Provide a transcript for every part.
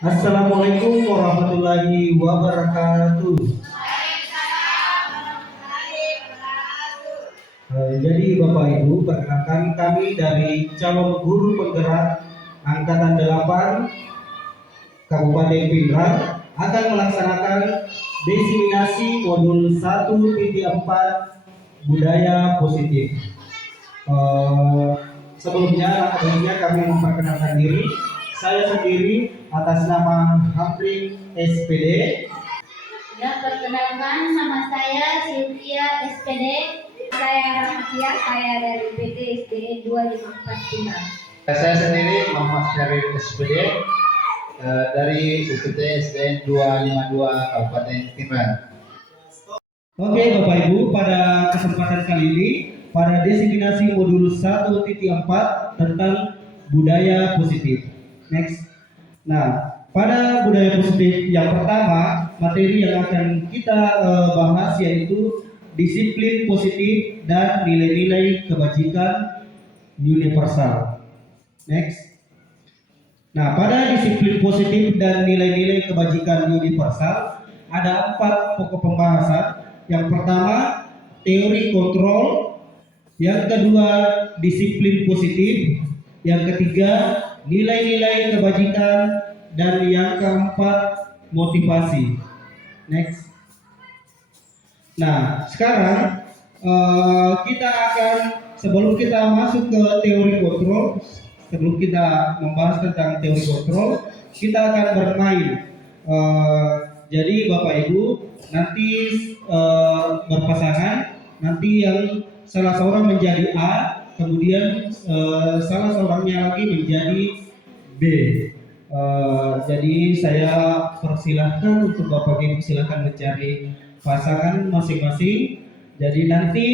Assalamualaikum warahmatullahi wabarakatuh. Jadi Bapak Ibu, perkenalkan kami dari calon guru penggerak Angkatan 8 Kabupaten Pindrang akan melaksanakan diseminasi modul 1.4 budaya positif. Sebelumnya kami memperkenalkan diri. Saya sendiri atas nama Hamri SPD. Ya, perkenalkan nama saya Sylvia SPD. Saya Rahmatia, saya dari PT SDN 254 Pindrang. Saya sendiri Muhammad Syarif SPD dari UPT SDN 252 Kabupaten Pindrang. Oke Bapak Ibu, pada kesempatan kali ini pada diseminasi modul 1.4 tentang budaya positif. Next. Nah, pada budaya positif yang pertama, materi yang akan kita bahas yaitu disiplin positif dan nilai-nilai kebajikan universal. Next. Nah, pada disiplin positif dan nilai-nilai kebajikan universal ada 4 pokok pembahasan. Yang pertama, teori kontrol. Yang kedua, disiplin positif. Yang ketiga, nilai-nilai kebajikan. Dan yang keempat, motivasi. Next. Nah, sekarang kita akan, sebelum kita masuk ke teori kontrol, sebelum kita membahas tentang teori kontrol, kita akan bermain. Jadi Bapak Ibu nanti berpasangan, nanti yang salah seorang menjadi A, kemudian salah seorangnya lagi menjadi B. Jadi saya persilahkan untuk Bapak Ibu silakan mencari pasangan masing-masing. Jadi nanti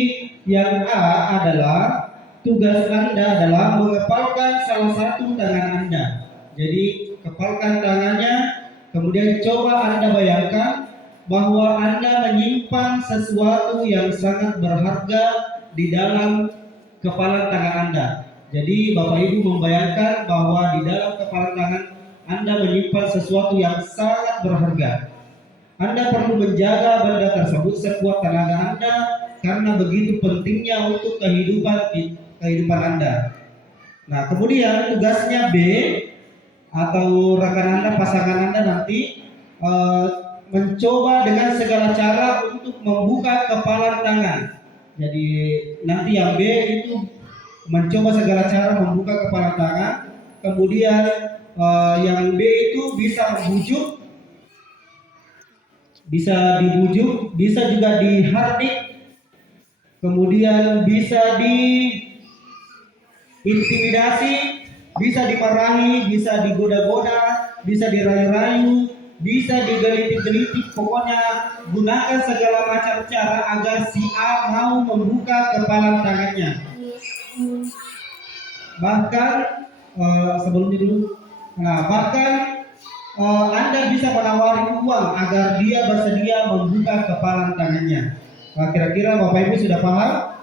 yang A adalah tugas Anda adalah mengepalkan salah satu tangan Anda. Jadi kepalkan tangannya, kemudian coba Anda bayangkan bahwa Anda menyimpan sesuatu yang sangat berharga di dalam kepala tangan Anda. Jadi Bapak Ibu membayangkan bahwa di dalam kepala tangan Anda menyimpan sesuatu yang sangat berharga. Anda perlu menjaga benda tersebut sekuat tenaga Anda karena begitu pentingnya untuk kehidupan Anda. Nah, kemudian tugasnya B atau rekan Anda, pasangan Anda nanti mencoba dengan segala cara untuk membuka kepala tangan. Jadi nanti yang B itu mencoba segala cara membuka kepala tangan. Kemudian yang B itu bisa membujuk, bisa dibujuk, bisa juga dihardik, kemudian bisa diintimidasi, bisa dimarahi, bisa digoda-goda, bisa dirayu-rayu, bisa digelitik-gelitik. Pokoknya gunakan segala macam cara agar si A mau membuka kepala tangannya. Bahkan sebelumnya dulu, bahkan Anda bisa menawari uang agar dia bersedia membuka kepala tangannya. Kira-kira Bapak Ibu sudah paham?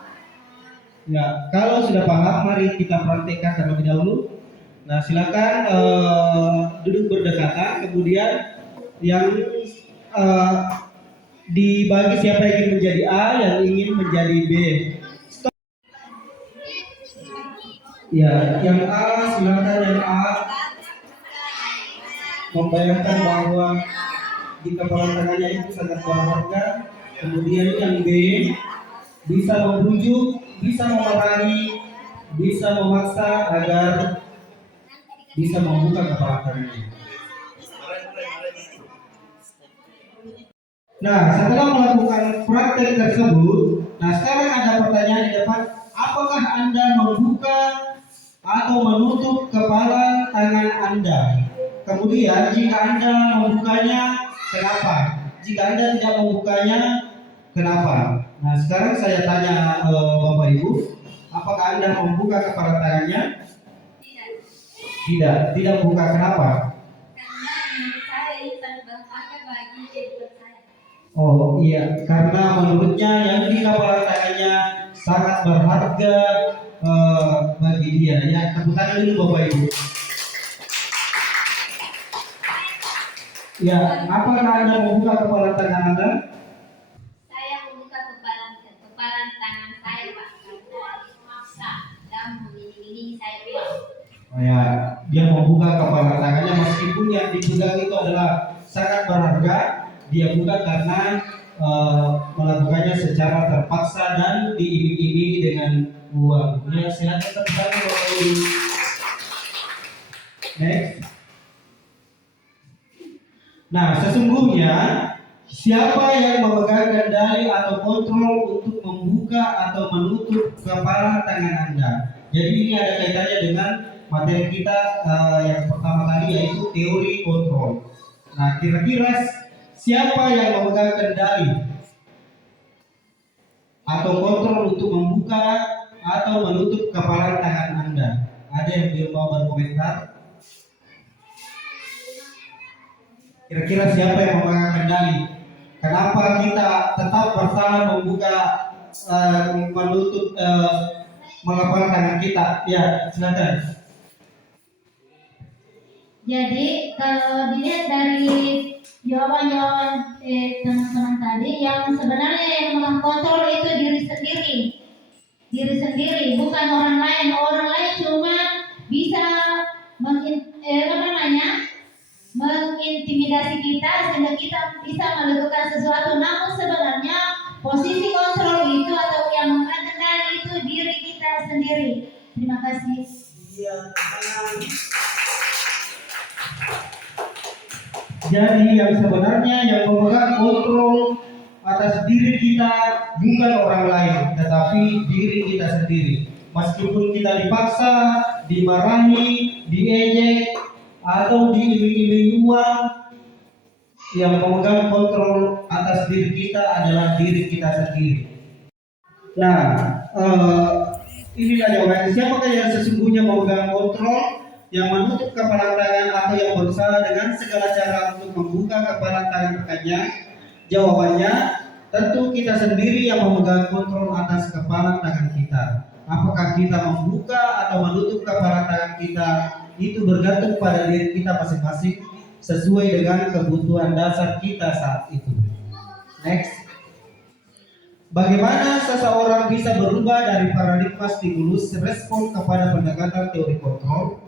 Ya, kalau sudah paham, mari kita praktekkan terlebih dahulu. Nah, silakan duduk berdekatan, kemudian yang dibagi siapa yang ingin menjadi A, yang ingin menjadi B. Stop. Ya, yang A, silakan yang A membayangkan bahwa di kepala tangannya itu sangat berharga. Kemudian yang B bisa membujuk, bisa memarahi, bisa memaksa agar bisa membuka kepala tangannya. Nah, setelah melakukan praktek tersebut, nah sekarang ada pertanyaan di depan, apakah Anda membuka atau menutup kepala tangan Anda? Kemudian jika Anda membukanya, kenapa? Jika Anda tidak membukanya, kenapa? Nah, sekarang saya tanya Bapak Ibu, apakah Anda membuka kepala tangannya? Tidak membuka. Kenapa? Karena menurut saya ini sangat berharga bagi kehidupan saya. Oh iya, karena menurutnya yang di kepala tangannya sangat berharga bagi dia. Ya, tepuk tangan dulu Bapak Ibu. Ya, apakah Anda membuka kepala tangan Anda? Saya membuka kepala tangan saya, Pak, karena memaksa dan mengiring-iringi saya keluar. Oh ya, dia membuka kepala tangannya meskipun yang dipegang itu adalah sangat berharga. Dia buka karena melakukannya secara terpaksa dan diiming-imingi dengan uang. Ya, silakan tepuk tangan Bapak Ibu. Next. Nah, sesungguhnya siapa yang memegang kendali atau kontrol untuk membuka atau menutup kepala tangan Anda? Jadi ini ada kaitannya dengan materi kita yang pertama tadi, yaitu teori kontrol. Nah, kira-kira siapa yang memegang kendali atau kontrol untuk membuka atau menutup kepala tangan Anda? Ada yang mau berkomentar? Kira-kira siapa yang memegang kendali? Kenapa kita tetap bersalah membuka, menutup, mengepal tangan kita? Ya, silakan. Jadi kalau dilihat dari jawaban-jawaban teman-teman tadi, yang sebenarnya yang memegang kontrol itu diri sendiri, bukan orang lain. Orang lain cuma bisa mengintimidasi kita sehingga kita bisa melakukan sesuatu. Namun sebenarnya posisi kontrol itu atau yang memegang kendali itu diri kita sendiri. Terima kasih. Jadi yang sebenarnya yang memegang kontrol atas diri kita bukan orang lain, tetapi diri kita sendiri. Meskipun kita dipaksa, dimarahi, diejek, atau diiming-imingi uang, yang memegang kontrol atas diri kita adalah diri kita sendiri. Nah, inilah jawabannya. Siapakah yang sesungguhnya memegang kontrol, yang menutup kepala tangan atau yang berusaha dengan segala cara untuk membuka kepala tangan rekannya? Jawabannya tentu kita sendiri yang memegang kontrol atas kepala tangan kita. Apakah kita membuka atau menutup kepala tangan kita itu bergantung pada diri kita masing-masing sesuai dengan kebutuhan dasar kita saat itu. Next. Bagaimana seseorang bisa berubah dari paradigma stimulus respon kepada pendekatan teori kontrol?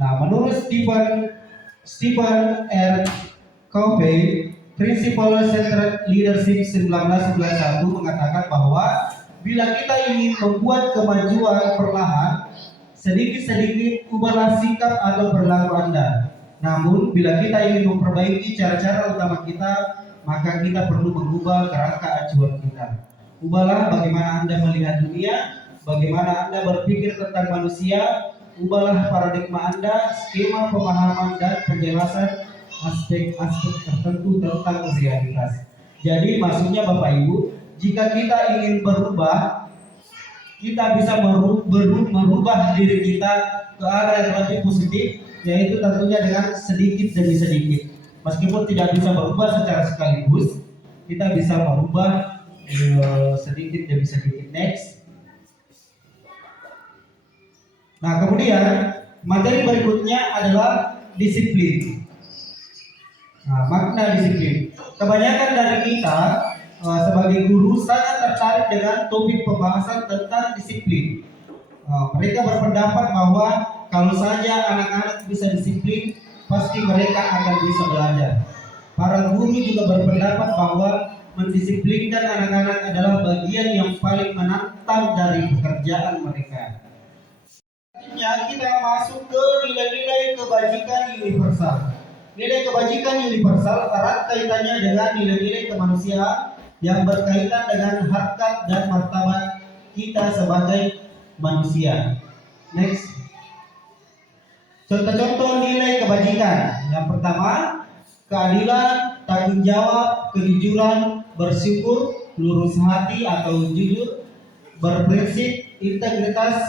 Nah, menurut Stephen R. Covey, Principle Centered Leadership 1991 mengatakan bahwa bila kita ingin membuat kemajuan perlahan, sedikit-sedikit ubahlah sikap atau perilaku Anda. Namun, bila kita ingin memperbaiki cara-cara utama kita, maka kita perlu mengubah kerangka acuan kita. Ubahlah bagaimana Anda melihat dunia, bagaimana Anda berpikir tentang manusia, ubahlah paradigma Anda, skema pemahaman dan penjelasan aspek-aspek tertentu tentang realitas. Jadi maksudnya Bapak Ibu, jika kita ingin berubah, kita bisa merubah diri kita ke arah yang lebih positif, yaitu tentunya dengan sedikit demi sedikit. Meskipun tidak bisa berubah secara sekaligus, kita bisa merubah sedikit demi sedikit. Next. Nah, kemudian materi berikutnya adalah disiplin. Nah, makna disiplin. Kebanyakan dari kita sebagai guru sangat tertarik dengan topik pembahasan tentang disiplin. Mereka berpendapat bahwa kalau saja anak-anak bisa disiplin, pasti mereka akan bisa belajar. Para guru juga berpendapat bahwa mendisiplinkan anak-anak adalah bagian yang paling menantang dari pekerjaan mereka. Selanjutnya kita masuk ke nilai-nilai kebajikan universal. Nilai kebajikan universal erat kaitannya dengan nilai-nilai kemanusiaan yang berkaitan dengan harkat dan martabat kita sebagai manusia. Next. Contoh-contoh nilai kebajikan. Yang pertama, keadilan, tanggung jawab, kejujuran, bersyukur, lurus hati atau jujur, berprinsip, integritas,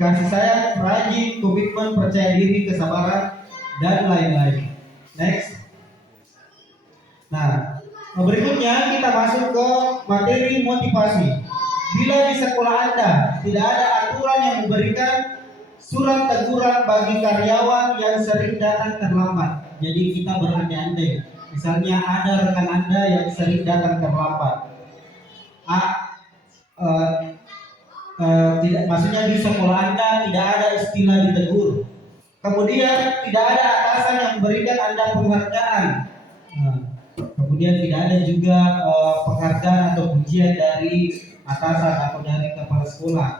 kasih sayang, rajin, komitmen, percaya diri, kesabaran, dan lain-lain. Next. Nah, berikutnya kita masuk ke materi motivasi. Bila di sekolah Anda tidak ada aturan yang memberikan surat teguran bagi karyawan yang sering datang terlambat, Jadi kita berandai-andai. Misalnya ada rekan Anda yang sering datang terlambat. Eh, tidak, maksudnya di sekolah Anda tidak ada istilah ditegur. Kemudian tidak ada atasan yang memberikan Anda penghargaan. Nah, kemudian tidak ada juga penghargaan atau pujian dari atasan atau dari kepala sekolah.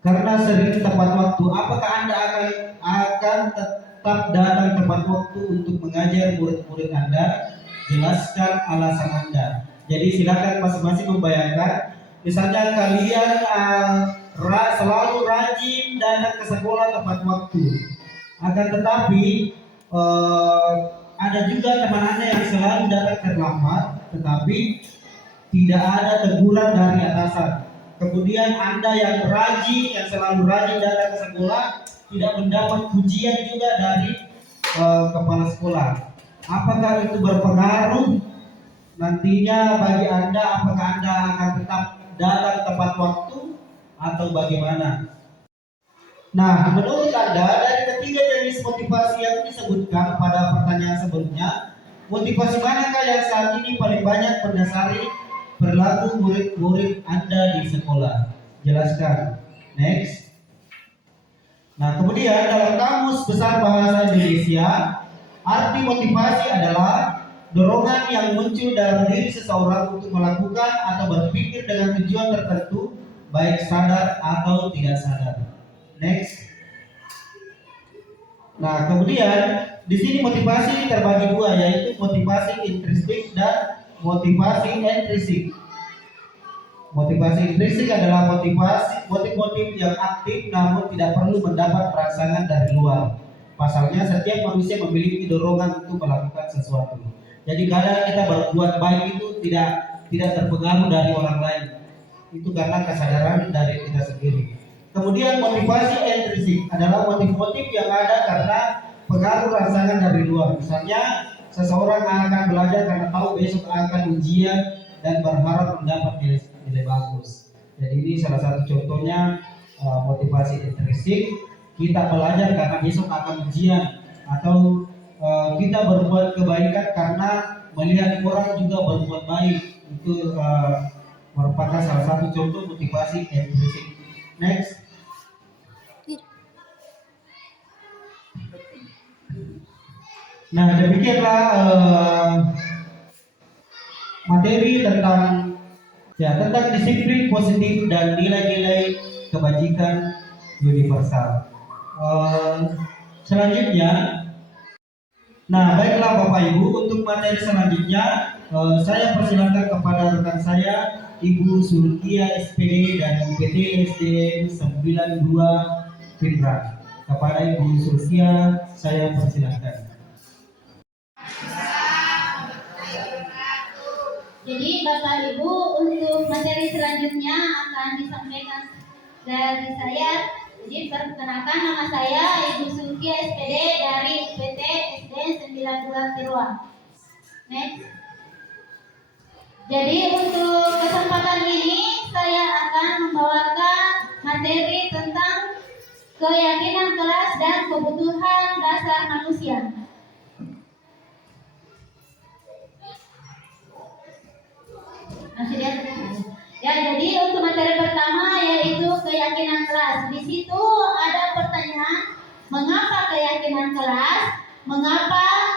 Karena sering tepat waktu, apakah Anda akan tetap datang tepat waktu untuk mengajar murid-murid Anda? Jelaskan alasan Anda. Jadi silakan masing-masing membayangkan, misalnya kalian selalu rajin datang ke sekolah tepat waktu. Akan tetapi ada juga teman Anda yang selalu datang terlambat, tetapi tidak ada teguran dari atasan. Kemudian Anda yang rajin, yang selalu rajin datang ke sekolah, tidak mendapat pujian juga dari kepala sekolah. Apakah itu berpengaruh nantinya bagi Anda? Apakah Anda akan tetap datang tepat waktu atau bagaimana? Nah, menurut Anda dari ketiga jenis motivasi yang disebutkan pada pertanyaan sebelumnya, motivasi manakah yang saat ini paling banyak mendasari perilaku murid-murid Anda di sekolah? Jelaskan. Next. Nah, kemudian dalam Kamus Besar Bahasa Indonesia, arti motivasi adalah dorongan yang muncul dalam diri seseorang untuk melakukan atau berpikir dengan tujuan tertentu, baik sadar atau tidak sadar. Next. Nah, kemudian di sini motivasi terbagi dua, yaitu motivasi intrinsik dan motivasi ekstrinsik. Motivasi intrinsik adalah motif-motif yang aktif namun tidak perlu mendapat rangsangan dari luar. Pasalnya setiap manusia memiliki dorongan untuk melakukan sesuatu. Jadi kadang kita berbuat baik itu tidak terpengaruh dari orang lain. Itu karena kesadaran dari kita sendiri. Kemudian motivasi intrinsik adalah motif-motif yang ada karena pengaruh rangsangan dari luar. Misalnya seseorang akan belajar karena tahu besok akan ujian dan berharap mendapat nilai bagus. Jadi ini salah satu contohnya motivasi intrinsik. Kita belajar karena besok akan ujian, atau kita berbuat kebaikan karena melihat orang juga berbuat baik. Itu merupakan salah satu contoh motivasi intrinsik. Next. Nah, demikianlah materi tentang disiplin positif dan nilai-nilai kebajikan universal. Selanjutnya, nah baiklah Bapak Ibu, untuk materi selanjutnya saya persilakan kepada rekan saya Ibu Sulkia SPD dan UPT SDN 92 Pinrang. Kepada Ibu Sulkia saya persilakan. Jadi Bapak Ibu, untuk materi selanjutnya akan disampaikan dari saya. Jadi perkenalkan, nama saya Ibu Sulkia SPD dari UPT SDN 92 Kiruan. Next. Jadi untuk kesempatan ini saya akan membawakan materi tentang keyakinan kelas dan kebutuhan dasar manusia. Ya, jadi untuk materi pertama yaitu keyakinan kelas. Di situ ada pertanyaan, mengapa keyakinan kelas? Mengapa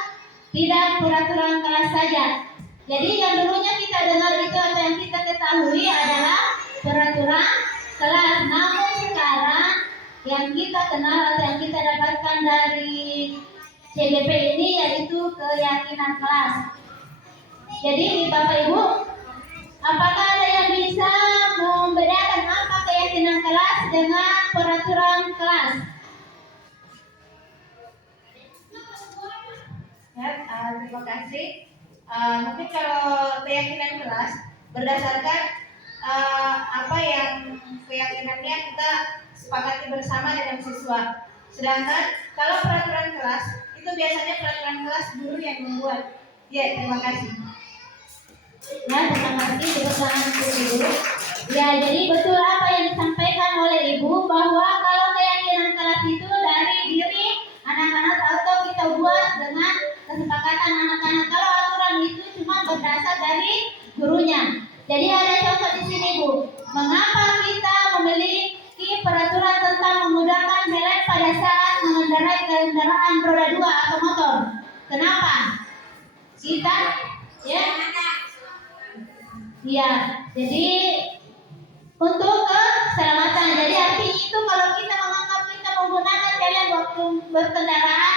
tidak peraturan kelas saja? Jadi yang dulunya kita dengar itu atau yang kita ketahui adalah peraturan kelas. Namun sekarang yang kita kenal atau yang kita dapatkan dari CDP ini yaitu keyakinan kelas. Jadi Bapak Ibu, apakah ada yang bisa membedakan apa keyakinan kelas dengan peraturan kelas? Ya, terima kasih. Mungkin kalau keyakinan kelas berdasarkan apa yang keyakinannya kita sepakati bersama dengan siswa. Sedangkan kalau peraturan kelas itu biasanya peraturan kelas guru yang membuat. Ya, terima kasih. Ya, terima kasih untuk tangan Ibu. Ya, jadi betul apa yang disampaikan oleh Ibu bahwa kalau keyakinan kelas itu dari diri anak-anak kendaraan roda 2 atau motor. Kenapa? Kita ya. Iya, jadi untuk keselamatan. Jadi artinya itu kalau kita menganggap kita menggunakan helm waktu berkendaraan,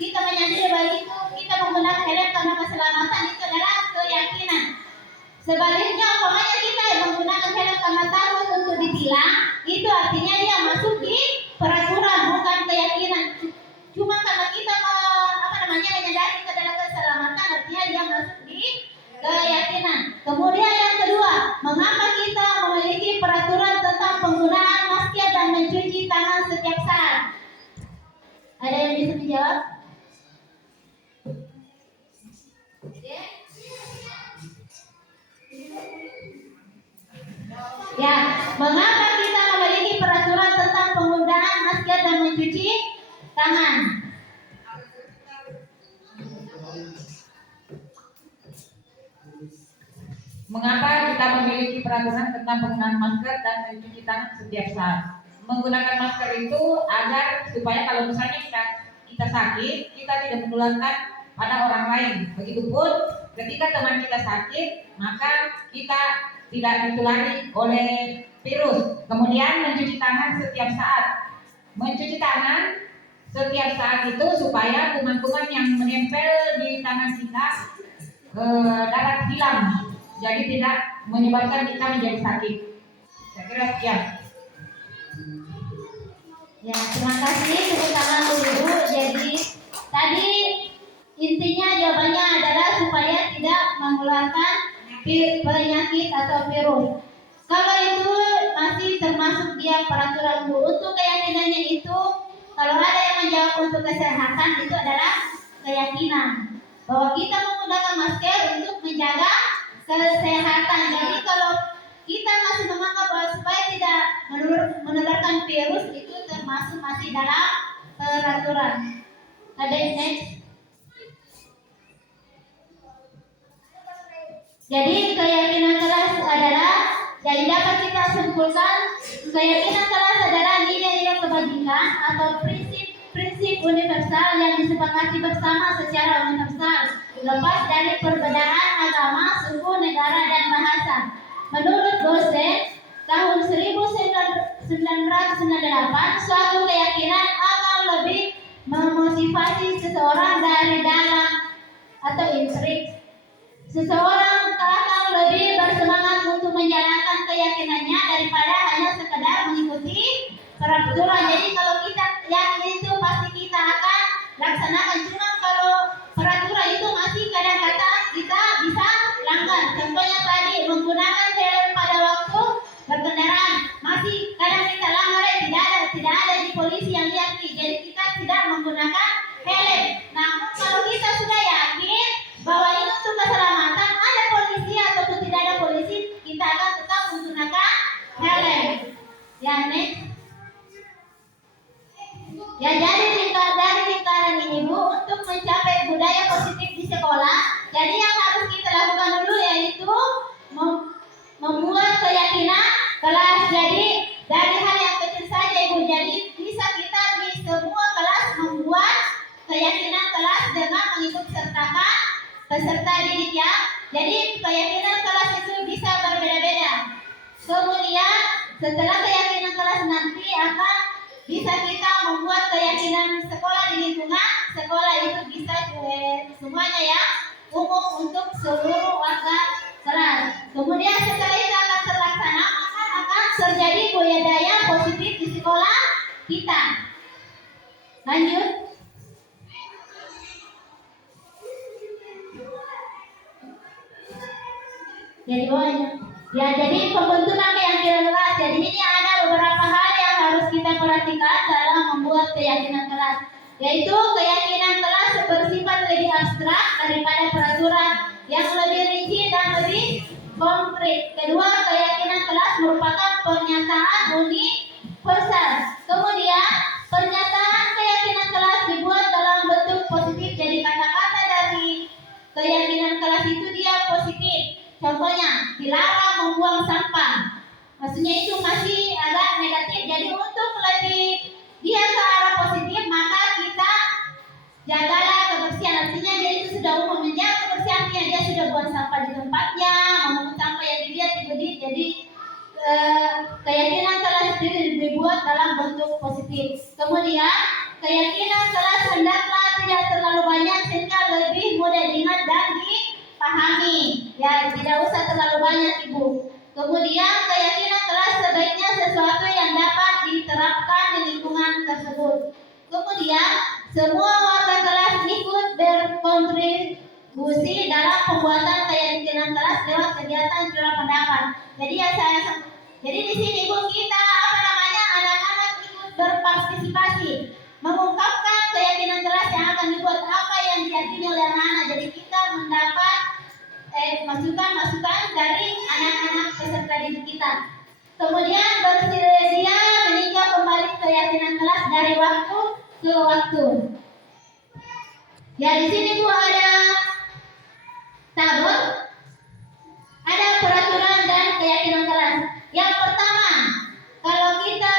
kita menyadari bahwa itu kita menggunakan helm karena keselamatan, itu adalah keyakinan. Sebaliknya, umpamanya kita menggunakan helm karena takut untuk ditilang, itu artinya dia masuk di peraturan, bukan keyakinan. Cuma karena kita menyadari itu adalah keselamatan, artinya dia masuk di keyakinan. Kemudian yang kedua, mengapa kita memiliki peraturan tentang penggunaan masker dan mencuci tangan setiap saat? Ada yang bisa menjawab? Ya, mengapa kita memiliki peraturan tentang penggunaan masker dan mencuci tangan? Mengapa kita memiliki peraturan tentang penggunaan masker dan mencuci tangan setiap saat? Menggunakan masker itu agar supaya kalau misalnya kita sakit, kita tidak menularkan pada orang lain. Begitupun ketika teman kita sakit, maka kita tidak ditulari oleh virus. Kemudian mencuci tangan setiap saat. Mencuci tangan setiap saat itu supaya kuman-kuman yang menempel di tangan kita dapat hilang. Jadi tidak menyebabkan kita menjadi sakit. Saya kira sekian. Ya, terima kasih. Tepuk tangan dulu. Jadi tadi intinya jawabannya adalah supaya tidak mengeluarkan penyakit atau virus. Kalau itu masih termasuk dia peraturan dulu. Untuk keyakinannya itu, kalau ada yang menjawab untuk kesehatan, itu adalah keyakinan bahwa kita menggunakan masker untuk menjaga kesehatan. Jadi kalau kita masih menganggap bahwa supaya tidak menularkan virus, itu termasuk masih dalam peraturan. Ada yang next? Jadi keyakinan kelas adalah, jadi dapat kita simpulkan, keyakinan kelas adalah nilai-nilai kebajikan atau prinsip universal yang disepakati bersama secara universal, lepas dari perbedaan agama, suku, negara, dan bahasa. Menurut Gosen, tahun 1998, suatu keyakinan akan lebih memotivasi seseorang dari dalam atau intrik. Seseorang akan lebih bersemangat untuk menjalankan keyakinannya daripada hanya sekedar mengikuti peraturan. Jadi kalau kita yakin itu pasti kita akan laksanakan. Cuma kalau peraturan itu masih kadang-kadang kita bisa langgar. Contohnya tadi menggunakan helm pada waktu berkendaraan, masih kadang kita langgar, tidak ada di polisi yang lihat. Jadi kita tidak menggunakan helm. Namun kalau kita sudah yakin bahwa ini untuk keselamatan, ada polisi ataupun tidak ada polisi, kita akan tetap menggunakan helm. Ya, next. Ya, jadi dari lingkaran ini Bu, untuk mencapai budaya positif di sekolah, jadi yang harus kita lakukan dulu yaitu membuat keyakinan kelas. Jadi dari hal yang kecil saja Ibu, jadi bisa kita di semua kelas membuat keyakinan kelas dengan mengikut sertakan peserta didik ya. Jadi keyakinan kelas itu bisa berbeda-beda. Kemudian setelah keyakinan kelas nanti akan bisa kita membuat keyakinan sekolah di lingkungan sekolah, itu bisa semuanya ya, umum untuk seluruh warga kelas. Kemudian setelah itu akan terlaksana, maka akan terjadi budaya positif di sekolah kita. Lanjut. Jadi bawahnya. Ya, jadi pembentukan keyakinan kelas. Jadi ini ada beberapa hal yang harus kita perhatikan dalam membuat keyakinan kelas. Yaitu keyakinan kelas bersifat lebih abstrak daripada peraturan yang lebih rinci dan lebih konkret. Kedua, keyakinan kelas merupakan pernyataan universal. Kemudian, pernyataan keyakinan kelas dibuat dalam bentuk positif. Jadi kata-kata dari keyakinan kelas itu dia positif. Contohnya, dilarang membuang sampah. Maksudnya itu masih agak negatif. Jadi untuk lebih dia ke arah positif, maka kita keyakinan kelas hendaklah tidak terlalu banyak sehingga lebih mudah diingat dan dipahami. Ya, tidak usah terlalu banyak Ibu. Kemudian keyakinan kelas sebaiknya sesuatu yang dapat diterapkan di lingkungan tersebut. Kemudian semua warga kelas ikut berkontribusi dalam pembuatan keyakinan kelas lewat kegiatan curah pendapat. Jadi di sini Bu, kita anak-anak ikut berpartisipasi mengungkapkan keyakinan kelas yang akan dibuat apa yang diyakini oleh anak-anak. Jadi kita mendapat masukan-masukan dari anak-anak peserta didik kita. Kemudian bersedia meninjau kembali keyakinan kelas dari waktu ke waktu. Ya, di sini Bu ada tabel, ada peraturan dan keyakinan kelas. Yang pertama, kalau kita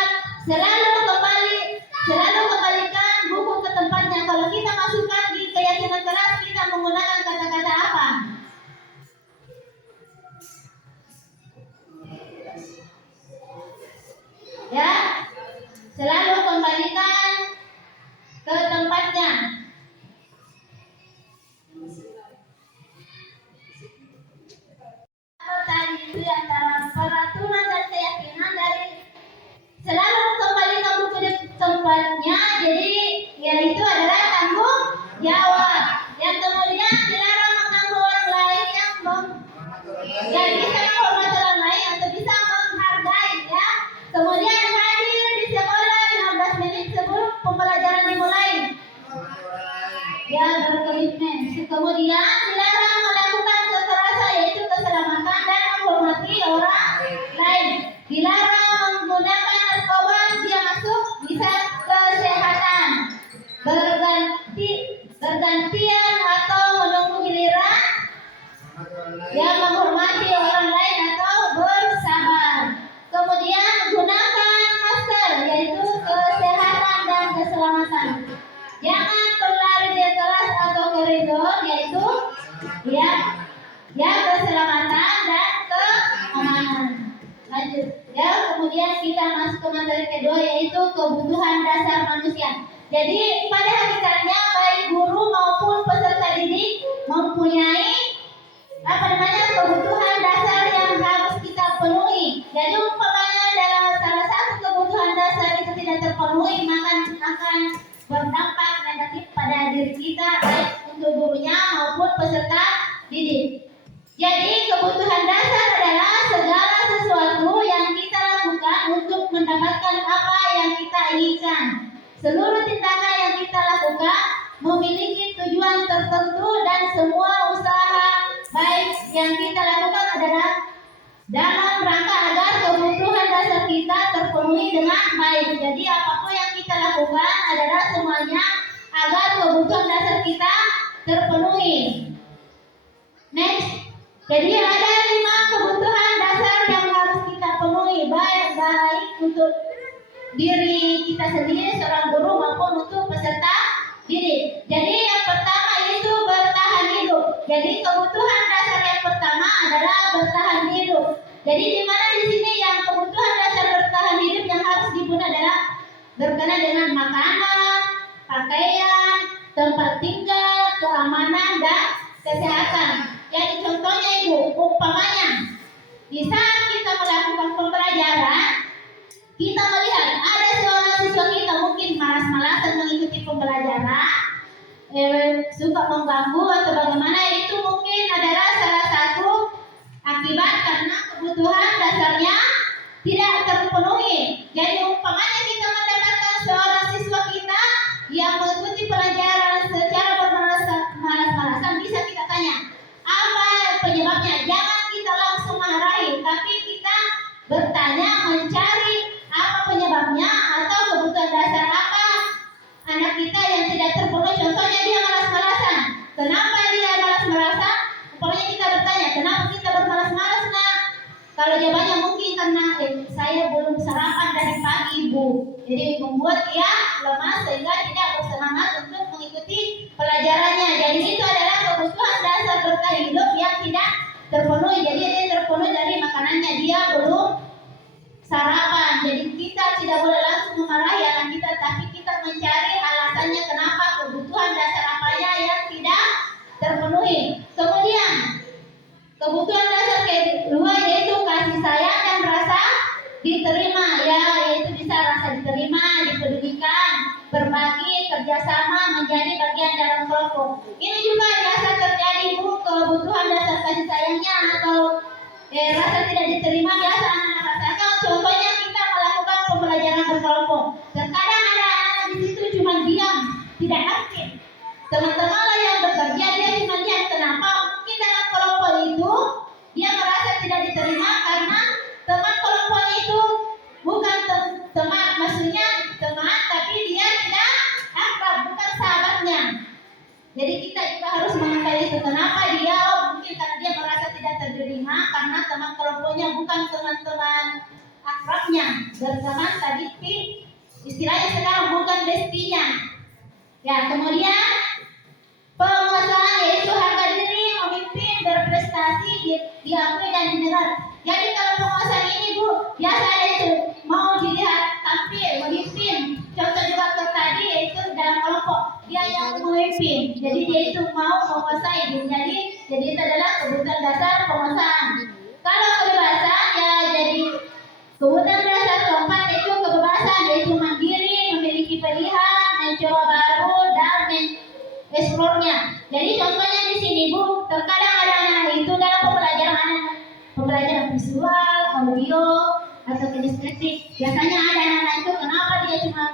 selalu kembalikan buku ke tempatnya. Kalau kita masukkan di keyakinan kelas, kita menggunakan kata-kata apa? Ya, selalu kembalikan ke tempatnya. Tadi itu antara peraturan dan keyakinan dari selalu kembalikan buku di tempatnya. Jadi yaitu adalah tanggung jawab. Yang kemudian dilarang mengganggu orang lain yang bisa menghormati orang lain atau bisa menghargai ya. Kemudian hadir di sekolah 15 menit sebelum pembelajaran dimulai. Ya, berkomitmen. Kemudian dilarang melakukan kekerasan yaitu keselamatan dan menghormati orang lain. Dilarang menggunakan narkoba, dia masuk bisa kesehatan. Bergantian atau menunggu giliran. Ya, menghormati orang lain atau bersabar. Kemudian gunakan masker yaitu kesehatan dan keselamatan. Jangan berlari di kelas atau koridor yaitu ya keselamatan dan keamanan. Lanjut. Ya, kemudian kita masuk ke materi kedua yaitu kebutuhan dasar manusia. Jadi pada hakikatnya baik guru maupun peserta didik mempunyai kebutuhan dasar yang harus kita penuhi. Jadi umpamanya dalam salah satu kebutuhan dasar itu tidak terpenuhi, maka akan berdampak negatif pada diri kita baik untuk gurunya maupun peserta didik. Jadi kebutuhan dasar adalah segala sesuatu yang kita lakukan untuk mendapatkan apa yang kita inginkan. Seluruh tindakan yang kita lakukan memiliki tujuan tertentu dan semua usaha baik yang kita lakukan adalah dalam rangka agar kebutuhan dasar kita terpenuhi dengan baik. Jadi apapun yang kita lakukan adalah semuanya agar kebutuhan dasar kita terpenuhi. Next. Jadi ada 5 kebutuhan dasar yang harus kita penuhi baik untuk diri kita sendiri seorang guru maupun untuk peserta didik. Jadi yang pertama itu bertahan hidup. Jadi kebutuhan dasar yang pertama adalah bertahan hidup. Jadi di mana di sini yang kebutuhan dasar bertahan hidup yang harus dipenuhi adalah berkenaan dengan makanan, pakaian, tempat tinggal, keamanan dan kesehatan. Jadi contohnya Ibu, umpamanya di saat kita melakukan pembelajaran, kita melihat ada seorang siswa kita mungkin malas-malasan mengikuti pembelajaran, suka mengganggu atau bagaimana, itu mungkin adalah salah satu akibat karena kebutuhan dasarnya tidak terpenuhi. Jadi umpamanya kita mendapatkan seorang siswa kita yang mengikuti pelajaran secara bermalas-malasan, bisa kita tanya apa penyebabnya. Jangan kita langsung marahi, tapi kita bertanya, mencari apa penyebabnya atau kebutuhan dasar apa anak kita yang tidak terpenuhi. Contohnya dia malas-malasan. Kenapa dia malas-malasan? Umpamanya kita bertanya, kenapa kita bermalas-malas nak? Kalau jawabannya mungkin karena saya belum sarapan dari pagi Bu. Jadi membuat dia lemah sehingga tidak bersemangat untuk mengikuti pelajarannya. Jadi itu adalah kebutuhan dasar bertahan hidup yang tidak terpenuhi. Jadi dia terpenuhi dari makanannya, dia belum sarapan. Jadi kita tidak boleh langsung memarahi anak kita, tapi kita mencari hal bekerja sama menjadi bagian dalam kelompok. Ini juga biasa terjadi Bu, kebutuhan dasar kasih sayangnya atau rasa tidak diterima biasa anak-anak rasakan. Contohnya kita melakukan pembelajaran berkelompok. Terkadang ada anak di situ cuma diam, tidak aktif. Teman-teman lah yang bekerja, dia cuma diam. Kenapa? Mungkin dalam kelompok itu dia merasa tidak diterima karena teman kelompoknya itu bukan teman, maksudnya teman, tapi dia tidak akrab, bukan sahabatnya. Jadi kita juga harus mengetahui itu kenapa dia, mungkin karena dia merasa tidak diterima karena teman kelompoknya bukan teman-teman akrabnya, berteman tadi istilahnya sekarang bukan bestinya. Ya, kemudian penguasaan yaitu harga diri, memimpin, berprestasi, diakui dan didengar. Jadi kalau penguasaan ini Bu, biasanya itu mau dilihat tampil, memimpin. Contoh juga tadi yaitu dalam kelompok dia yang memimpin. Jadi dia itu mau menguasai. Jadi itu adalah kebutuhan dasar penguasaan. Kalau kebebasan ya jadi kebutuhan dasar keempat yaitu kebebasan, yaitu mandiri, memiliki pilihan, mencoba baru dan eksplornya. Jadi contohnya di sini Bu, terkadang ada anak itu dalam pembelajaran visual, audio, atau kinestetik. Biasanya ada anak itu kenapa dia cuma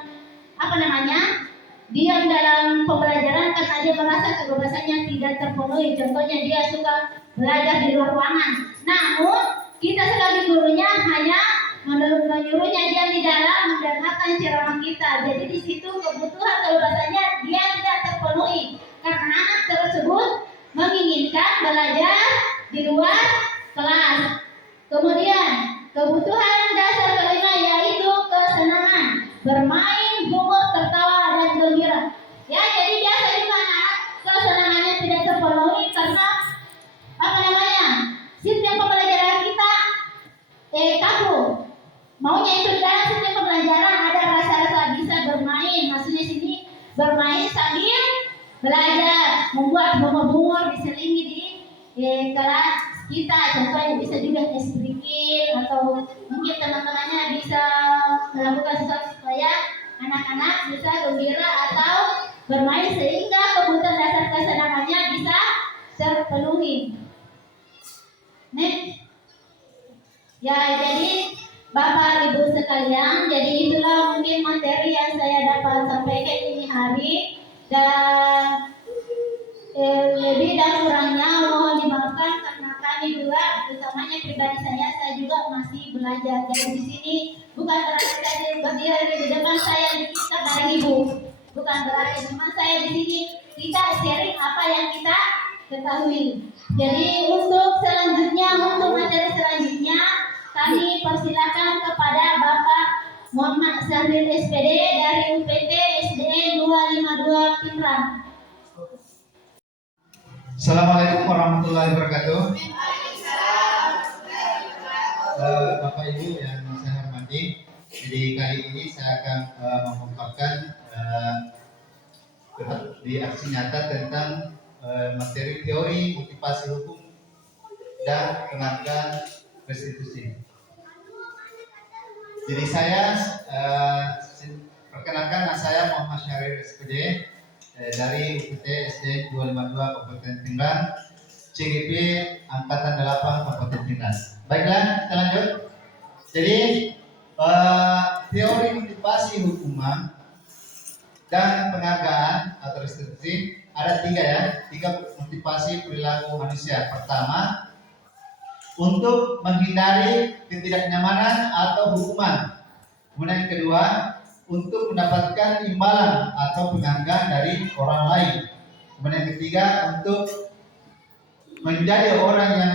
diam dalam pembelajaran karena dia merasa kebebasannya tidak terpenuhi. Contohnya dia suka belajar di luar ruangan. Namun kita sebagai gurunya hanya menyuruhnya diam di dalam mendengarkan ceramah kita. Jadi di situ kebutuhan kebebasannya dia tidak terpenuhi karena anak tersebut menginginkan belajar di luar kelas. Kemudian kebutuhan dasar kelima yaitu kesenangan, bermain, humor, tertawa dan gembira. Ya, jadi biasa juga anak kesenangannya tidak terpenuhi karena sistem pembelajaran kita kaku. Maunya itu dalam sistem pembelajaran ada rasa-rasa bisa bermain, maksudnya sini bermain sambil belajar, membuat bunga-bunga diselingi di kelas kita. Contohnya bisa juga esprikil atau mungkin teman-temannya bisa melakukan sesuatu supaya anak-anak bisa gembira atau bermain sehingga kebutuhan dasar kesenangannya bisa terpenuhi. Next. Ya, jadi Bapak Ibu sekalian, jadi itulah mungkin materi yang saya dapat sampaikan ini hari, dan lebih dan kurangnya mohon dimaafkan karena kami juga, utamanya pribadi saya juga masih belajar. Jadi di sini bukan berarti saya berdiri di depan saya kita dari Ibu, bukan berarti cuma saya di sini kita sharing apa yang kita ketahui. Jadi untuk selanjutnya, untuk materi selanjutnya kami persilakan kepada Bapak Muhammad Sahril SPD dari UPT SDN 252 Pinrang. Assalamualaikum warahmatullahi wabarakatuh. Bapak Ibu yang saya hormati, jadi kali ini saya akan mengungkapkan di aksi nyata tentang materi teori motivasi hukum dan tenaga restitusi. Jadi saya perkenalkan, nama saya Muhammad Syahril SPD dari UPT SD 252 Kabupaten Pinrang, CGP Angkatan 8 Kabupaten Pinrang. Baiklah, kita lanjut. Jadi teori motivasi hukuman dan penghargaan atau restitusi ada tiga motivasi perilaku manusia. Pertama, untuk menghindari ketidaknyamanan atau hukuman. Kemudian yang kedua, untuk mendapatkan imbalan atau penghargaan dari orang lain. Kemudian yang ketiga, untuk menjadi orang yang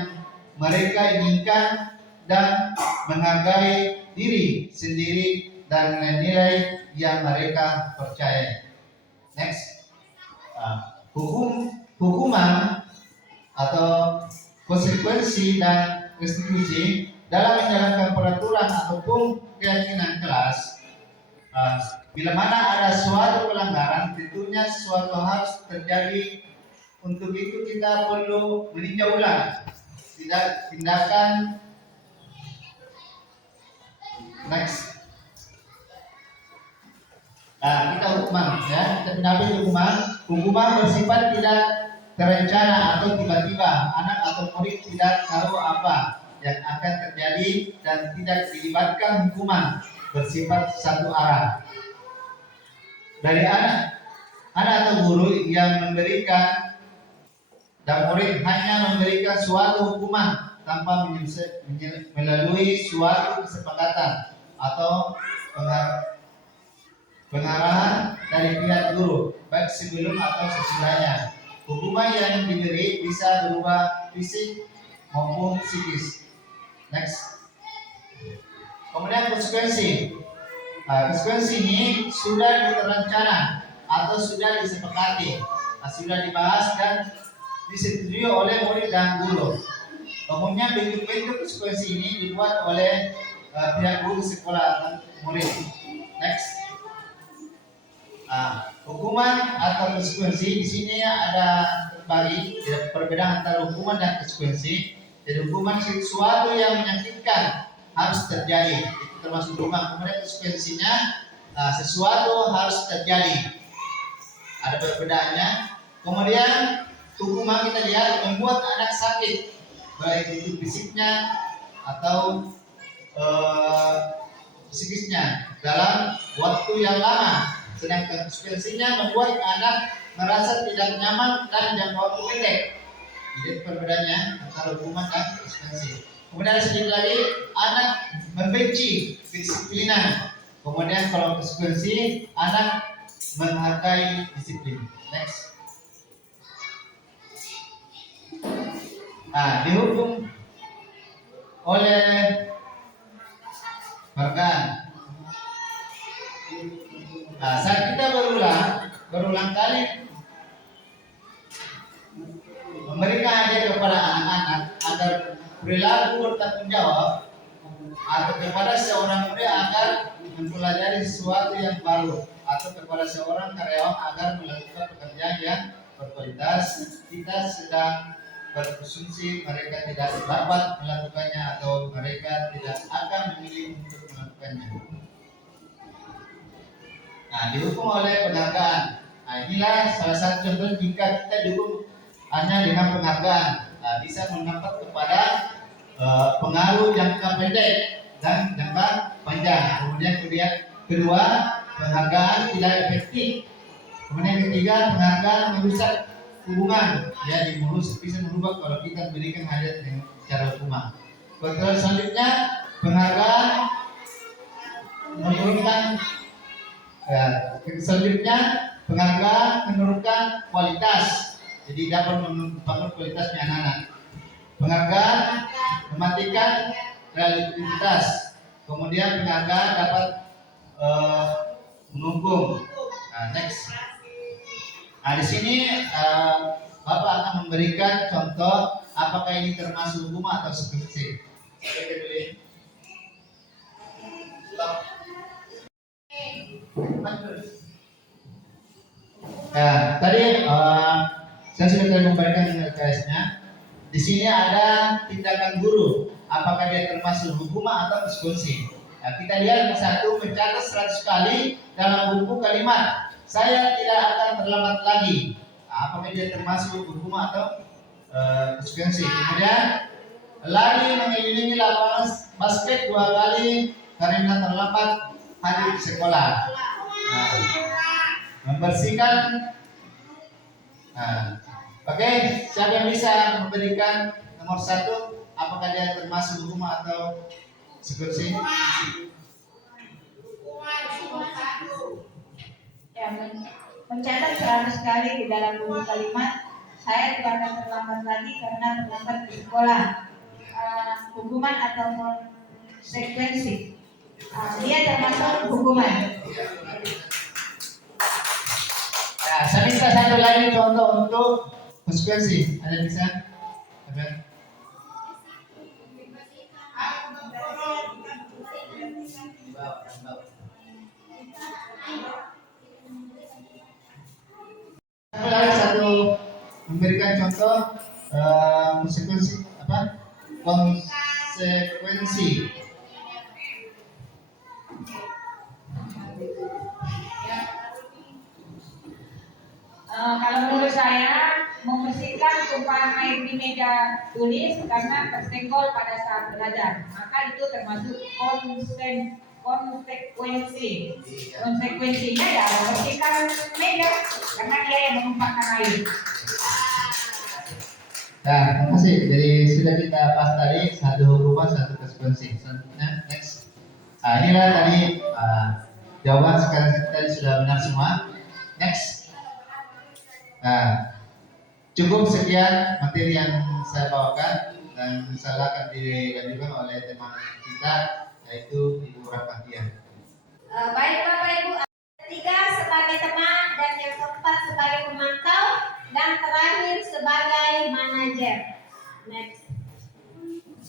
mereka inginkan dan menghargai diri sendiri dan nilai yang mereka percaya. Next, hukuman atau konsekuensi dan restitusi dalam menjalankan peraturan ataupun keyakinan kelas. Bila mana ada suatu pelanggaran, tentunya suatu harus terjadi. Untuk itu kita perlu meninjau ulang tindakan. Next. Kita hukuman ya, kita mengambil hukuman. Hukuman bersifat tidak terencana atau tiba-tiba. Anak atau murid tidak tahu apa yang akan terjadi dan tidak dilibatkan hukuman bersifat satu arah. Dari anak atau guru yang memberikan dan murid hanya memberikan suatu hukuman tanpa melalui suatu kesepakatan atau pengarahan dari pihak guru, baik sebelum atau sesudahnya. Hukuman yang diberi bisa berupa fisik maupun psikis. Next. Kemudian konsekuensi. Konsekuensi ini sudah diterencana atau sudah disepakati, sudah dibahas dan disetujui oleh murid dan guru. Umumnya bentuk-bentuk konsekuensi ini dibuat oleh pihak guru sekolah dan murid. Next. Hukuman atau konsekuensi di sini ada terbagi perbedaan antara hukuman dan konsekuensi. Jadi hukuman sesuatu yang menyakitkan harus terjadi, itu termasuk hukuman. Kemudian konsekuensinya sesuatu harus terjadi, ada perbedaannya. Kemudian hukuman kita lihat membuat anak sakit, baik itu fisiknya atau psikisnya dalam waktu yang lama. Sedangkan konsekuensinya membuat anak merasa tidak nyaman dan jangka waktu pendek. Jadi perbedaannya antara hukuman dan konsekuensi. Kemudian sedikit lagi, anak membenci kedisiplinan. Kemudian kalau konsekuensi, anak menghargai disiplin. Next. Dihukum oleh penghargaan. Saat kita berulang kali memberikan hadiah kepada anak-anak agar perilaku bertanggung jawab, atau kepada seorang murid agar mempelajari sesuatu yang baru, atau kepada seorang karyawan agar melakukan pekerjaan yang berkualitas, kita sedang berasumsi mereka tidak dapat melakukannya atau mereka tidak akan memilih untuk melakukannya. Dihukum oleh penghargaan. Inilah salah satu contoh jika kita dihukum hanya dengan penghargaan, bisa mendapat kepada pengaruh jangka pendek dan jangka panjang. Kemudian kedua, penghargaan tidak efektif. Kemudian ketiga, penghargaan merusak hubungan. Ya, bisa merubah kalau kita berikan hadiah dengan cara hukuman. Kontrol selanjutnya, penghargaan menurunkan. Selanjutnya, penghargaan menurunkan kualitas. Jadi dapat membangun kualitasnya anak-anak. Penghargaan mematikan realitas. Kemudian penghargaan dapat menghukum. Next. Di sini Bapak akan memberikan contoh apakah ini termasuk hukuman atau substitusi. Tadi saya sudah memberikan LKS-nya. Di sini ada tindakan guru, apakah dia termasuk hukuman atau konsekuensi. Kita lihat satu, mencatat 100 kali dalam buku kalimat saya tidak akan terlambat lagi. Apakah dia termasuk hukuman atau konsekuensi. Kemudian lari mengelilingi lapangan basket 2 kali karena terlambat hadir di sekolah. Membersihkan. Oke, siapa yang bisa memberikan nomor 1? Apakah dia termasuk hukuman atau konsekuensi? Ya, mencatat 100 kali di dalam buku kalimat saya tidak akan terlambat lagi karena terlambat di sekolah. Hukuman atau konsekuensi? Dia termasuk hukuman. Saya minta satu lagi contoh untuk konsekuensi. Ada bisa? Ada? Satu memberikan contoh konsekuensi apa? Konsekuensi. Kalau menurut saya membersihkan tumpahan air di meja tulis karena tersenggol pada saat belajar, maka itu termasuk konsekuensinya ya membersihkan meja karena dia yang menumpahkan air. Nah, terima kasih. Jadi sudah kita bahas tadi satu hukuman satu konsekuensi. Selanjutnya next. Nah, inilah tadi jawaban. Sekarang kita sudah benar semua. Next. Nah, cukup sekian materi yang saya bawakan dan insyaallah akan dilanjutkan oleh teman kita yaitu Ibu Rahmatian. Baik Bapak Ibu, ketiga sebagai teman dan yang keempat sebagai pemantau dan terakhir sebagai manajer. Next.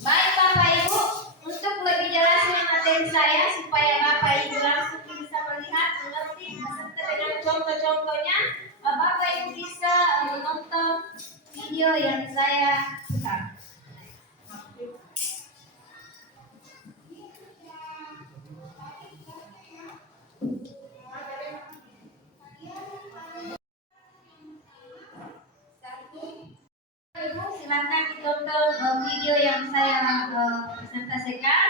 Baik Bapak Ibu, untuk lebih jelasnya materi saya supaya Bapak Ibu langsung bisa melihat, mengerti beserta dengan contoh-contohnya, Bapak Ibu bisa menonton video yang saya putar. Ibu silakan ditonton video yang saya presentasikan.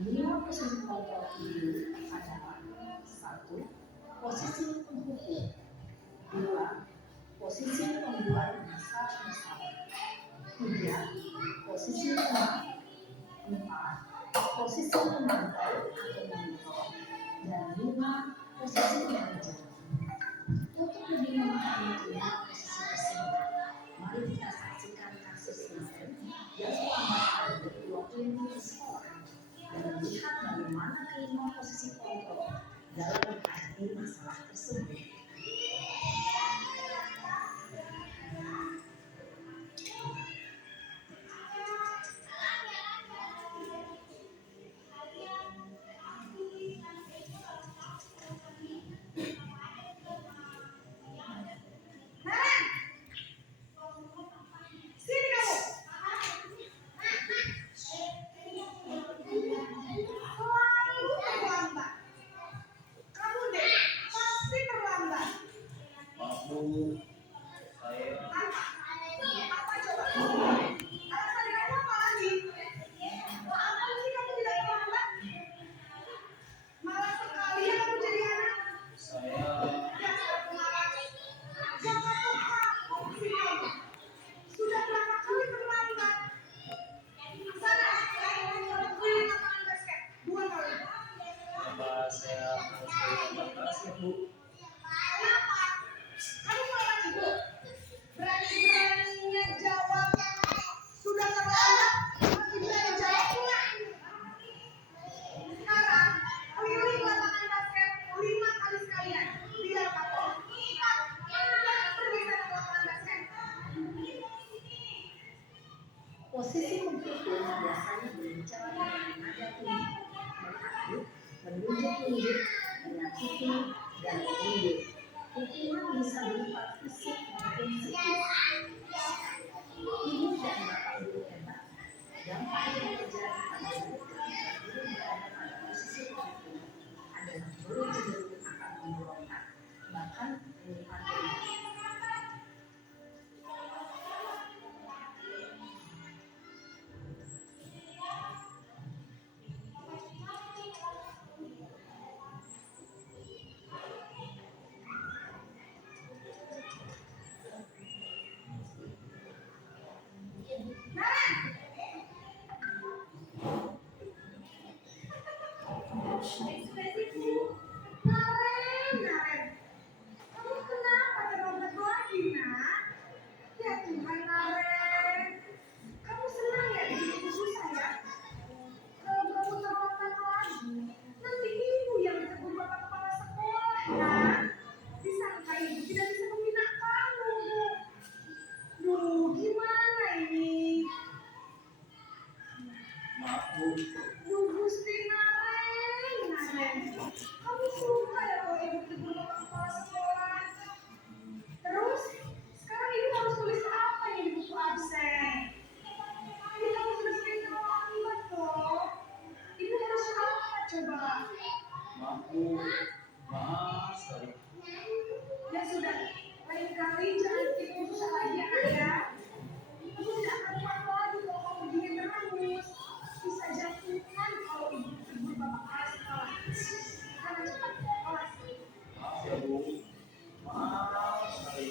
Lima posisi kontrol ini adalah: 1. Posisi penghukum, 2. Posisi pembuat dasar bersama, 3. Posisi pengatur, 4. Posisi pemantau atau monitor, dan 5. Posisi manajer. Untuk lebih memahami kelima posisi tersebut, mari kita saksikan kasus Vincent yang selama ada 25 di sekolah dan melihat bagaimana kelima posisi kontrol dalam menghadapi masalah tersebut. Posisi penghukum biasanya berbicara dengan nada tinggi, menghadap, menunjuk-nunjuk, menyakiti, dan menunjuk. Hukuman bisa berupa fisik maupun psikis. Ibu dan bapak guru hebat, dampak yang terjadi pada murid ketika guru berada pada posisi penghukum adalah guru cenderung akan memberontak, bahkan menyimpan dendam. absen. Kamu suka ya kalau ibu tegur bapak kepala sekolah? Terus, sekarang ibu harus tulis apa nih di buku absen? Ini kamu sudah sering terlambat loh. Ibu harus apa coba? Maaf Bu, maaf sekali. Ya sudah, lain kali jangan tipu susah lagi ya Kak ya. Ibu tidak akan kuat lagi kalau kamu begini terus. Bisa jatuhkan kalau ibu tegur bapak kepala sekolah. Karena cepat kelas. Maaf ya Bu, maaf sekali.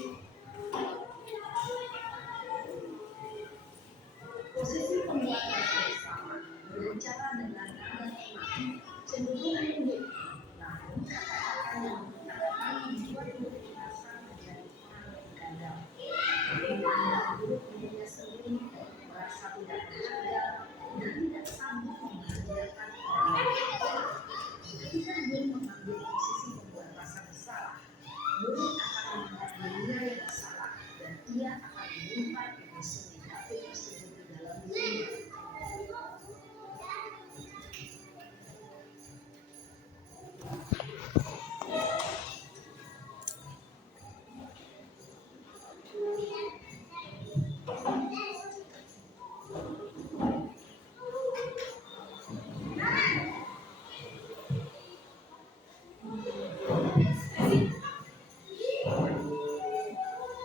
Posisi pembuat tekstil sama, berbicara dengan nada tenang, cenderung lembut. Namun kata-kata yang menggunakan membuat murid merasa menjadi orang yang gagal. Memandang buruk dirinya sendiri, merasa tidak berharga, dan tidak sanggup membahagiakan orang lain. Ketika guru mengambil posisi membuat rasa bersalah, murid akan menganggap dirinya yang bersalah, dan ia akan menyimpan emosi negatif tersebut di dalam dirinya.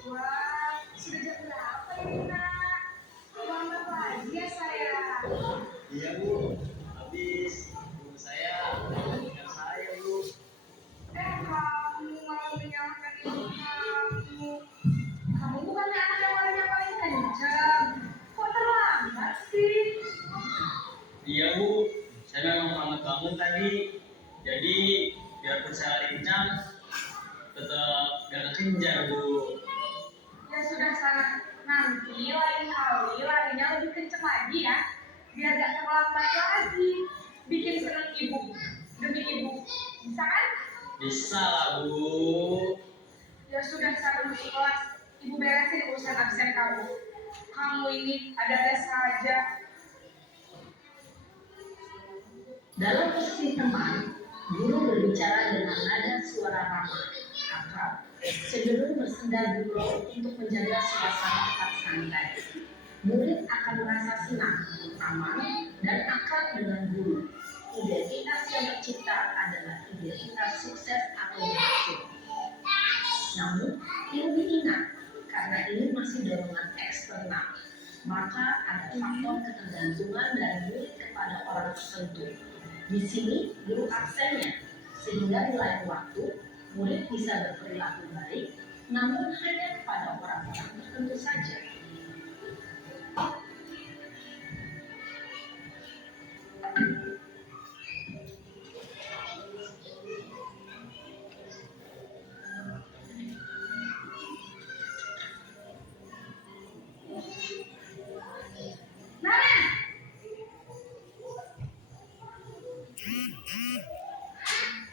Wah, sudah jam berapa ini nak? Lambat lagi ya saya. Iya Bu, habis guru saya mengingatkan saya Bu. Kamu malah menyalahkan ibu kamu. Kamu bukan anak yang warnanya paling kencang. Kok terlambat sih? Iya Bu, saya memang pamit bangun tadi. Jadi biarpun saya lari kencang, tetap gak kejar Bu. Ya sudah sana. Nanti lain kali larinya lebih kencang lagi ya. Biar gak terlambat lagi. Bikin seneng ibu. Demi ibu. Bisa kan? Bisa lah Bu. Ya sudah sana masuk kelas. Ibu beresin urusan absen kamu. Kamu ini ada-ada saja. Dalam posisi teman, guru berbicara dengan nada suara ramah, akrab, cenderung bersenda gurau untuk menjaga suasana tetap santai. Murid akan merasa senang, aman, dan akrab dengan guru. Identitas yang tercipta adalah identitas sukses atau berhasil. Namun, perlu diingat, karena ini masih dorongan eksternal, maka ada faktor ketergantungan dari murid kepada orang tertentu. Di sini guru absennya, sehingga di lain waktu murid bisa berperilaku baik, namun hanya kepada orang-orang tertentu saja.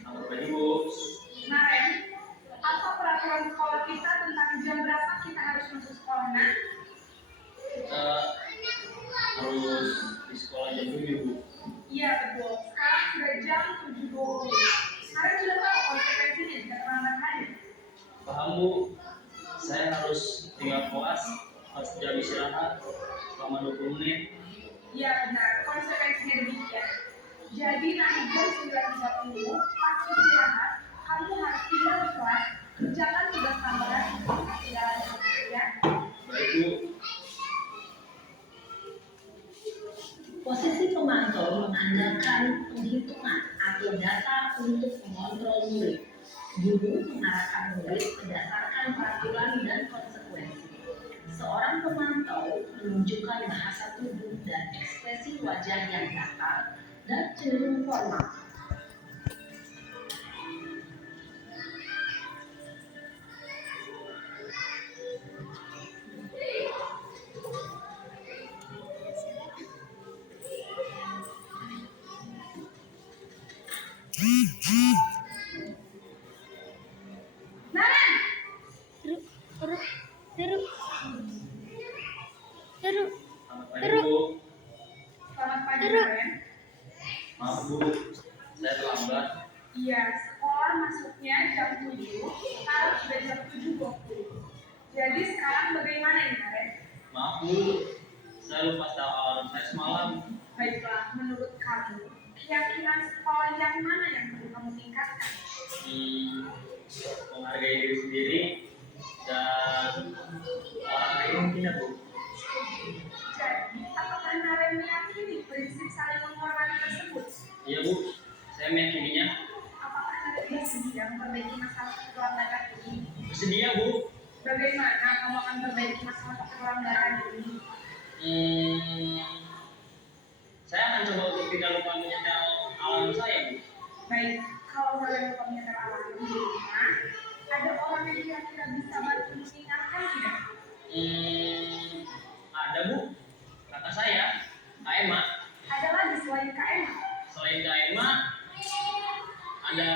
Selamat pagi Bu. Naren, apa peraturan sekolah kita tentang jam berapa kita harus masuk sekolah, nak? Kita harus di sekolah jam 7 Bu. Iya betul. Sekarang sudah jam 7.20. Sekarang sudah tahu konsekuensinya jika terlambat hadir. Paham Bu, saya harus tinggal kelas pas jam istirahat selama 20 menit. Iya benar, konsekuensinya demikian. Jadi nanti jam 9.30 pas istirahat, kamu harus tinggal di kelas, kerjakan tugas tambahan tidak ada ya. Baik Bu. Posisi pemantau mengandalkan penghitungan atau data untuk mengontrol murid. Guru mengarahkan murid berdasarkan peraturan dan konsekuensi. Seorang pemantau menunjukkan bahasa tubuh dan ekspresi wajah yang datar dan cenderung formal. Naren, Selamat pagi Bu. selamat pagi Naren. Maaf Bu, Iya, sekolah masuknya jam 7, sekarang sudah jam 7.20. Jadi sekarang bagaimana ini, Karen? Maaf Bu, saya lupa tahu alarm saya semalam. Baiklah, menurut kamu, keyakinan sekolah yang mana yang perlu kamu tingkatkan? Menghargai diri sendiri dan orang lain mungkin ya Bu. Jadi, apakah Naren meyakini prinsip saling menghormati tersebut? Iya Bu, saya meyakininya. Apakah Naren bersedia memperbaiki masalah keterlambatan ini? Bersedia Bu. Bagaimana kamu akan memperbaiki masalah keterlambatan ini? Saya akan coba untuk tidak lupa menyetel alarm saya Bu. Baik, kalau Naren lupa menyetel alarm di rumah, ada orang yang kira-kira bisa bantu mengingatkan tidak? Ada Bu, kata saya, Kak Emma. Ada lagi selain Kak Emma? Selain Kak Emma, ada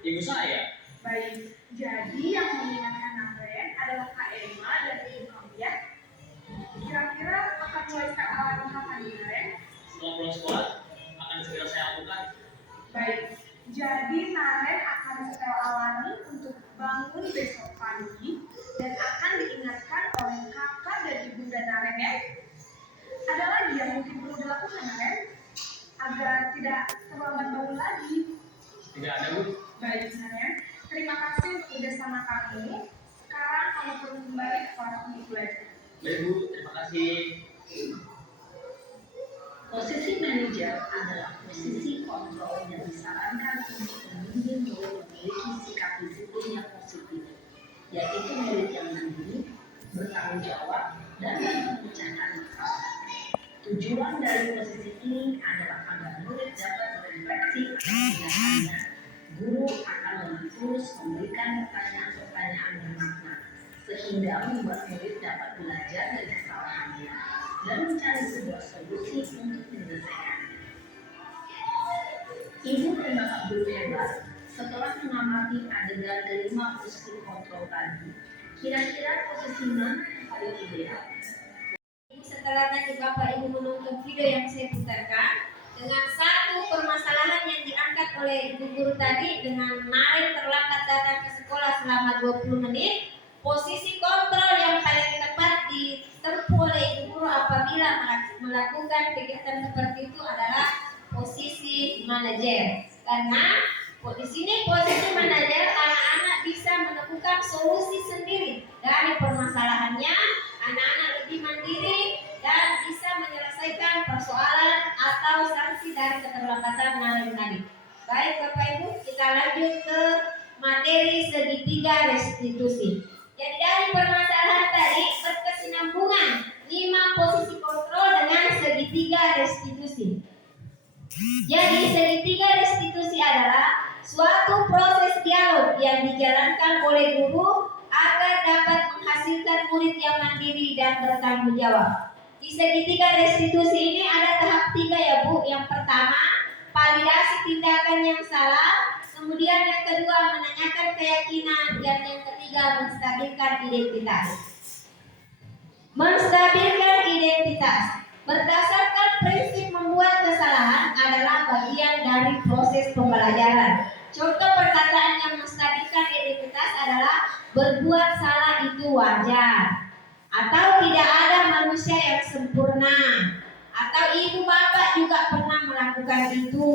ibu saya. Baik, jadi yang mengingatkan Naren adalah Kak Emma dan ibu kamu ya. Kira-kira akan mulai start alarm kapan nih, Naren? Setelah pulang sekolah, akan segera saya lakukan. Baik, jadi Naren akan setel alarm untuk bangun besok pagi dan akan diingatkan oleh kakak dan ibunda Naren ya. Ada lagi yang mungkin perlu dilakukan Naren agar tidak terlambat bangun lagi? Tidak ada Bu. Baik Naren, terima kasih untuk kerjasama kamu. Sekarang kamu perlu kembali ke kelas untuk belajar. Baik Bu, terima kasih. Posisi manajer adalah posisi kontrol yang disarankan untuk membimbing murid memiliki sikap disiplin yang positif, yaitu murid yang mandiri, bertanggung jawab, dan dapat memecahkan masalah. Tujuan dari posisi ini adalah agar murid dapat berefleksi atas tindakannya. Guru akan lebih terus memberikan pertanyaan-pertanyaan bermakna, sehingga membuat murid dapat belajar dari kesalahannya dan mencari sebuah solusi untuk menyelesaikannya. Ibu dan Bapak guru hebat, setelah mengamati adegan kelima posisi kontrol tadi, kira-kira posisi mana yang paling ideal? Setelah tadi Bapak Ibu menonton video yang saya putarkan dengan satu permasalahan yang diangkat oleh ibu guru tadi dengan Naren terlambat datang ke sekolah selama 20 menit, posisi kontrol yang paling tepat ditempuh oleh ibu guru apabila melakukan kegiatan seperti itu adalah posisi manajer. Karena di sini posisi manajer, anak-anak bisa menemukan solusi sendiri dari permasalahannya, anak-anak lebih mandiri dan bisa menyelesaikan persoalan atau sanksi dari keterlambatan Naren tadi. Baik Bapak Ibu, kita lanjut ke materi segitiga restitusi. Jadi dari permasalahan tadi berkesinambungan 5 posisi kontrol dengan segitiga restitusi. Jadi segitiga restitusi adalah suatu proses dialog yang dijalankan oleh guru agar dapat menghasilkan murid yang mandiri dan bertanggung jawab. Di segitiga restitusi ini ada tahap 3 ya Bu. Yang pertama, validasi tindakan yang salah. Kemudian yang kedua, menanyakan keyakinan. Dan yang ketiga, menstabilkan identitas. Menstabilkan identitas berdasarkan prinsip membuat kesalahan adalah bagian dari proses pembelajaran. Contoh perkataan yang menstabilkan identitas adalah berbuat salah itu wajar, atau tidak ada manusia yang sempurna, atau ibu bapak juga pernah melakukan itu.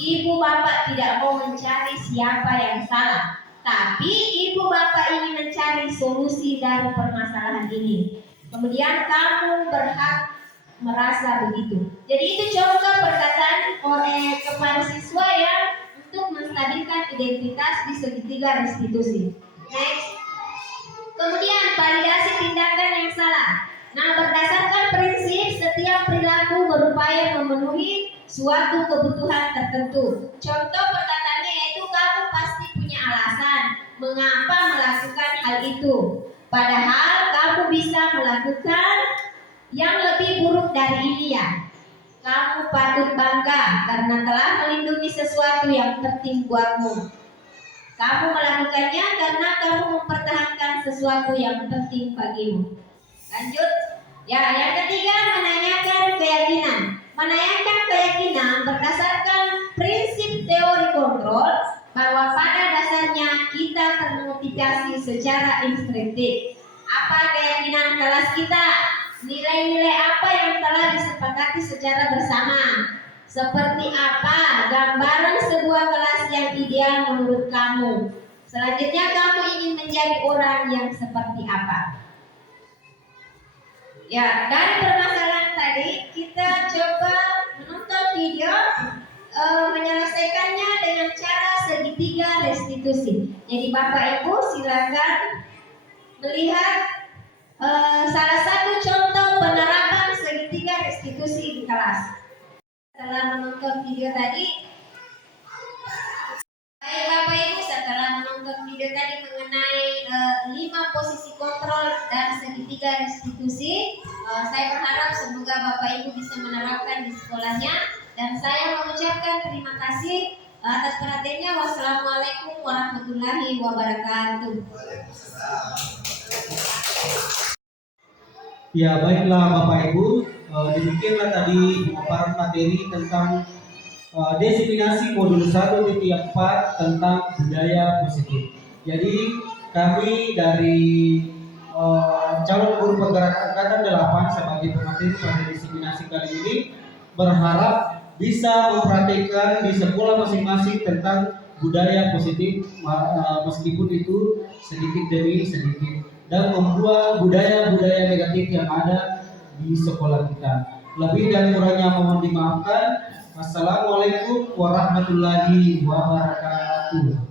Ibu bapak tidak mau mencari siapa yang salah, tapi ibu bapak ingin mencari solusi dari permasalahan ini. Kemudian kamu berhak merasa begitu. Jadi itu contoh perkataan oleh kepada siswa yang untuk menstabilkan identitas di segitiga restitusi. Next. Kemudian validasi tindakan yang salah. Nah, berdasarkan prinsip setiap perilaku berupaya memenuhi suatu kebutuhan tertentu. Contoh perkataannya yaitu kamu pasti punya alasan mengapa melakukan hal itu. Padahal kamu bisa melakukan yang lebih buruk dari ini ya. Kamu patut bangga karena telah melindungi sesuatu yang penting buatmu. Kamu melakukannya karena kamu mempertahankan sesuatu yang penting bagimu. Lanjut. Ya, yang ketiga menanyakan keyakinan. Menanyakan keyakinan berdasarkan prinsip teori kontrol bahwa pada dasarnya kita termotivasi secara instinktif. Apa keyakinan kelas kita? Nilai-nilai apa yang telah disepakati secara bersama? Seperti apa gambaran sebuah kelas yang ideal menurut kamu? Selanjutnya kamu ingin menjadi orang yang seperti apa? Ya, dari permasalahan tadi kita coba menonton video menyelesaikannya dengan cara segitiga restitusi. Jadi Bapak Ibu silakan melihat salah satu contoh penerapan segitiga restitusi di kelas. Setelah menonton video tadi, baik Bapak Ibu, setelah menonton video tadi mengenai 5 posisi kontrol dan segitiga restitusi, saya berharap semoga Bapak Ibu bisa menerapkan di sekolahnya, dan saya mengucapkan terima kasih atas perhatiannya. Wassalamualaikum warahmatullahi wabarakatuh. Ya, baiklah Bapak Ibu, demikianlah tadi pemaparan materi tentang diseminasi modul 1.4 tentang budaya positif. Jadi kami dari calon guru penggerak angkatan 8 sebagai pemateri pada diseminasi kali ini berharap bisa mempraktikkan di sekolah masing-masing tentang budaya positif, meskipun itu sedikit demi sedikit, dan membuang budaya-budaya negatif yang ada di sekolah kita. Lebih dan kurangnya mohon dimaafkan. Wassalamualaikum warahmatullahi wabarakatuh.